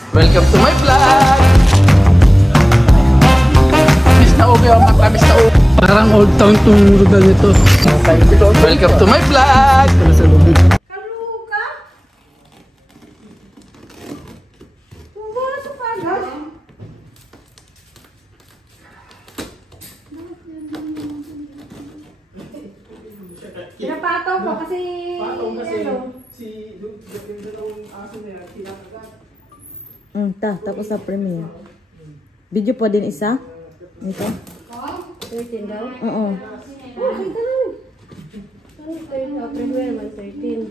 Welcome to my vlog! Miss na ubi ang mata, miss na ubi. Parang old town tong lugar nito. Welcome to my vlog! Kaluka? Wala sa pagas? Pinapataw ko kasi... Patong kasi ano. si yung dalawang aso na yan, kinakagat. Tapos sa premiere. Video po din isa? Ito? 13 daw? Oo. Oh, kita lang. Ano tayo na? Premiere man 13.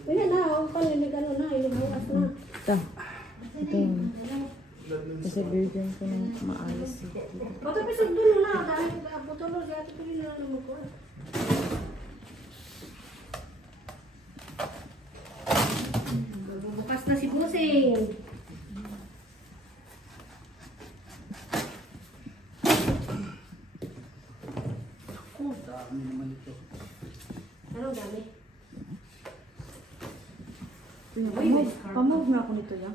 Wala na, ako panilig ano na, ilibawas na. Ito yun. Kasi virgin ko na maayos. Bato pisag dun na, dahil putulo siya, ito pili na naman ko. Bukas na si Busing. Dami naman ito. Anong dami? Pamove na ako nito ya.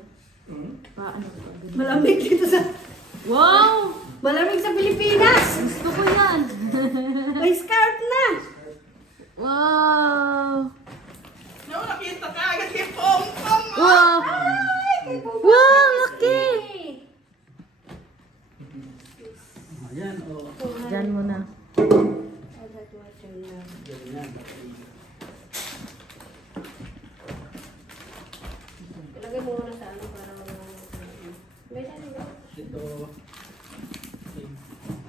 Paano? Malamig dito sa... Wow! Malamig sa Pilipinas! Gusto ko yan! May scarf na! Wow! No, nakita ka agad kay Pong Pong! Wow! Wow! Laki! Ayan, o. Diyan mo na. Ganyan. Ilagay mo muna sa ano para may dali ba? Ito.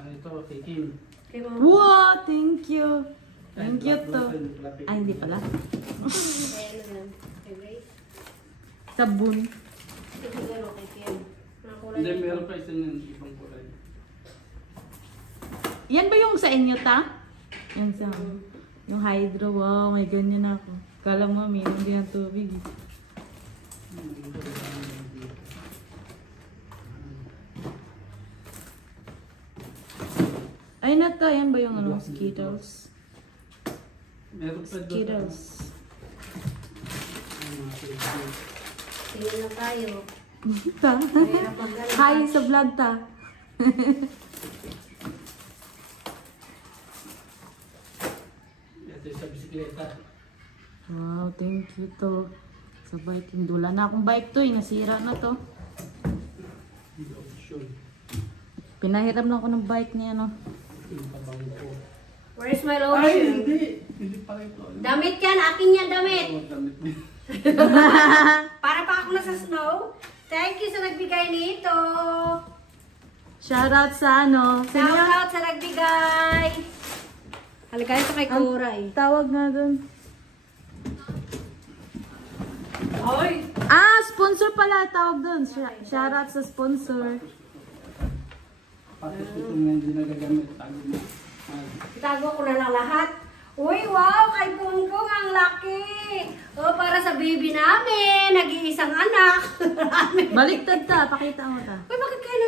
Ito, kay Kim. Kay mama. Wow! Thank you! Thank you to. Ay, hindi pala. Kay ano yan? Kay Grace? Sabon. Ito gano'n kay Kim. Nakakulay Hindi, dito. meron pa isa niyan, ibang kulay. Yan ba yung sa inyo, ta? Yan sa yung hydro. Wow, may ganyan ako. Kala mo, may hindi ang tubig. Ay, na to. Yan ba yung ano? Skittles? Meron pa doon. Skittles. Sige na tayo. Ta? Kaya pag gano'n. Hi sa vlog, ta. Ito yung sa bisikleta. Wow, thank you to. Sa bike. Dula na akong bike to. Nasira na to. Yung option. Pinahiram lang ako ng bike niya, no? Yung pabango ko. Where's my Ay, lotion? hindi! Hindi pala ito. Damit yan! Akin yan damit! Oh, damit mo. Para pa ako nasa snow. Thank you sa nagbigay nito. Shoutout sa ano? Shout out sa nagbigay. Haligay sa kay Cora eh. Tawag nga dun. Ay! Sponsor pala tawag dun. Shoutout sa sponsor. Tapos ito nga hindi nagagamit. Tago mo. Itago ko na lang lahat. Uy, wow! Kay Pungpong ang laki! O, para sa baby namin. Nag-iisang anak. Baliktad ta. Pakita mo ta. Uy, bakit kayo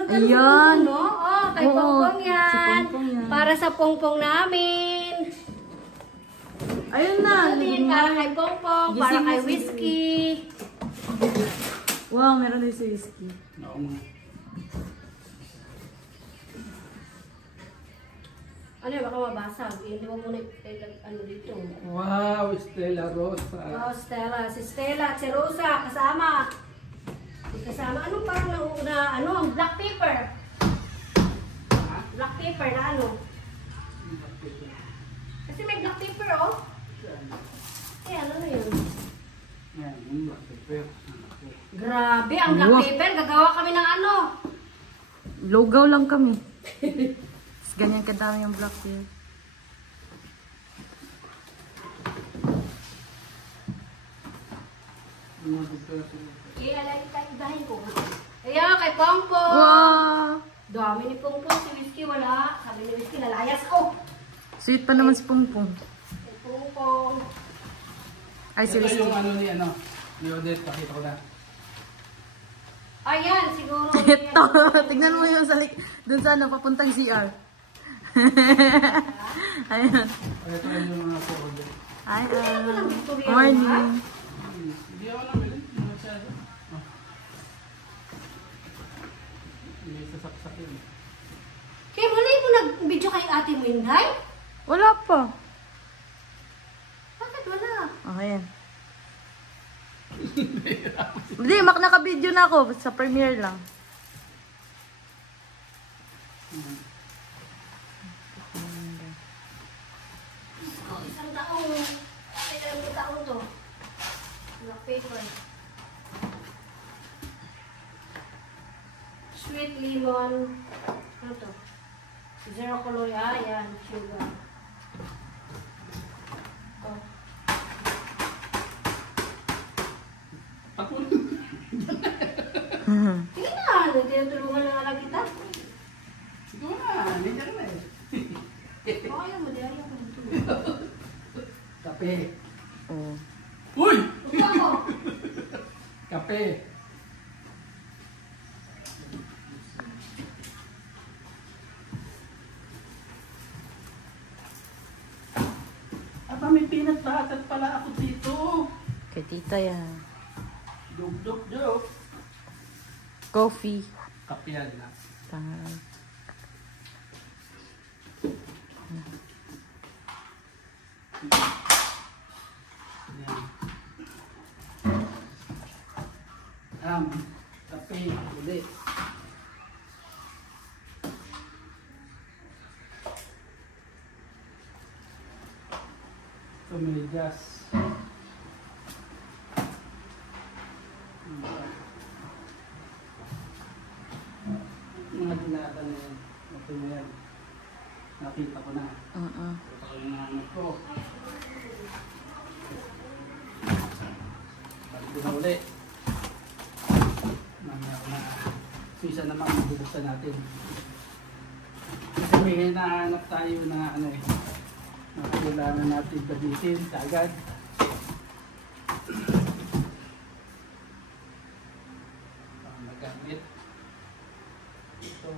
Ayan. Pungpong, no? Oh, kay Oo, Pungpong yan. si Pungpong yan. Para sa Pungpong namin. Ayun na. Ito din, para kay Pungpong, para Gising kay mo si- Whiskey. Wow, meron din si Whiskey. Oo nga. Ano yun, baka mabasag. Hindi mo muna ano dito. Wow, Stella Rosa. Oh, Stella. Si Stella at si Rosa, kasama. Kasama. Anong parang nauna, ano, ang black pepper. Black pepper na ano. Kasi may black pepper, oh. Eh, ano na yun? Yan, yung black pepper. Grabe, ang black Wow. pepper. Gagawa kami ng ano. Logaw lang kami. Ganyan kadami yung black here. Ialahin ko. Ayan, kay Pongpong. Wow! Dami ni Pongpong. Si Whiskey wala. Sabi ni Whiskey, lalayas ko. Sweet pa naman si Pungpung. Kay Pongpong. Ay, si Ito Whiskey. yung ano ni ano. Ni Odette, pakita ko na. Ayan, siguro. Ito. Tignan mo yung salik. Doon sa ano, papuntang CR. Ayan. Ito yung mga po Odette. Hi, Victoria, morning. Hindi ako nabili. Hindi masyado. may sasaksakin. Kaya wala mo nag-video kay ate mo, Inday? Wala pa. Bakit wala? Ayan. Hindi, naka-video na ako. Sa premiere lang. Oh, isang taong. Isang taong to. Black paper. Sweet lemon. Ano to? Zero calorie. Ah, yan. Sugar. Oh. Sige na. Tinutulungan na nga lang kita. Siguro na, nandiyan ka na eh. Oh, ayaw mo. Ayaw mo. Kape. Oh. Uy! Gusto ako. Kape. Aba, may peanut butter pala ako dito. Kay tita yan. Dug. Coffee. Kape yan na. Tahan. Yan. Kape. Ulit. Tumigas. Mga dinata na yan. Ito na yan. Nakita ko na. Ito ko yung naman ko. Balik ko na ulit. Mamaya ko na. So isa naman bubuksan natin. Sabihin na hanap tayo na ano eh. Na kailangan natin gamitin kaagad. Magamit. Ito.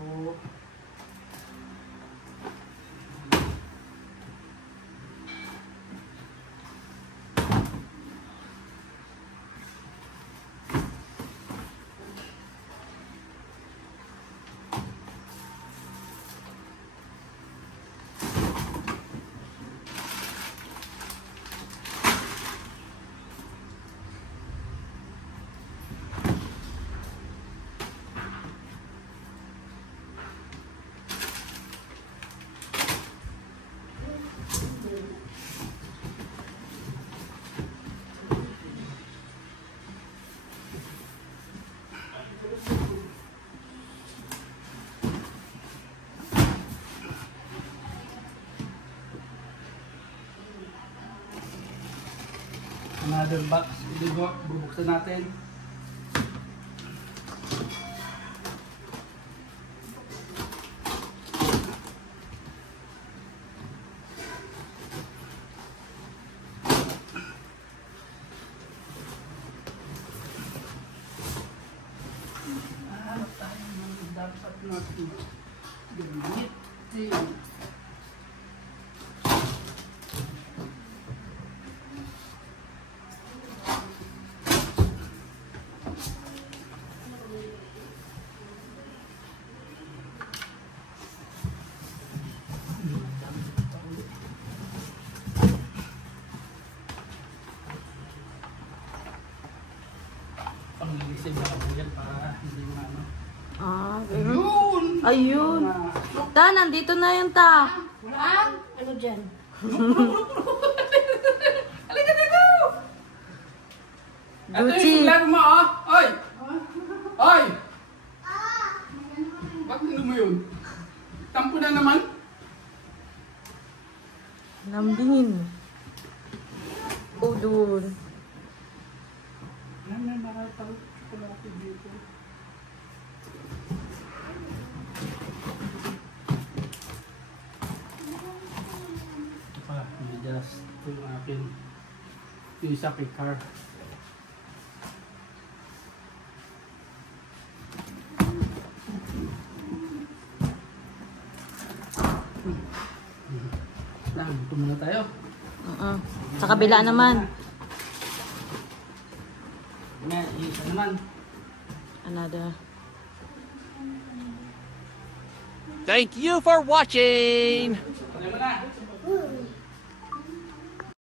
Another box. Bubuksan natin. Tayo mga dapat natin gamitin. Pang-lisib na ako yan para hindi mo ano. Ah, Yun! ayun. Ta, nandito na yung ta. Ah, ano dyan? Halika dito! Ito yung Gucci. sular mo, oh! Oy! Oy! Bakit mo yun? Tampo na naman? Lambingin. Oh, doon. May marami parang chocolate dito. Ito pa, just ito yung akin. Yung isa kay car. Ito muna tayo. Sa kabila naman. May isa naman. Another. Thank you for watching. Ano mo na?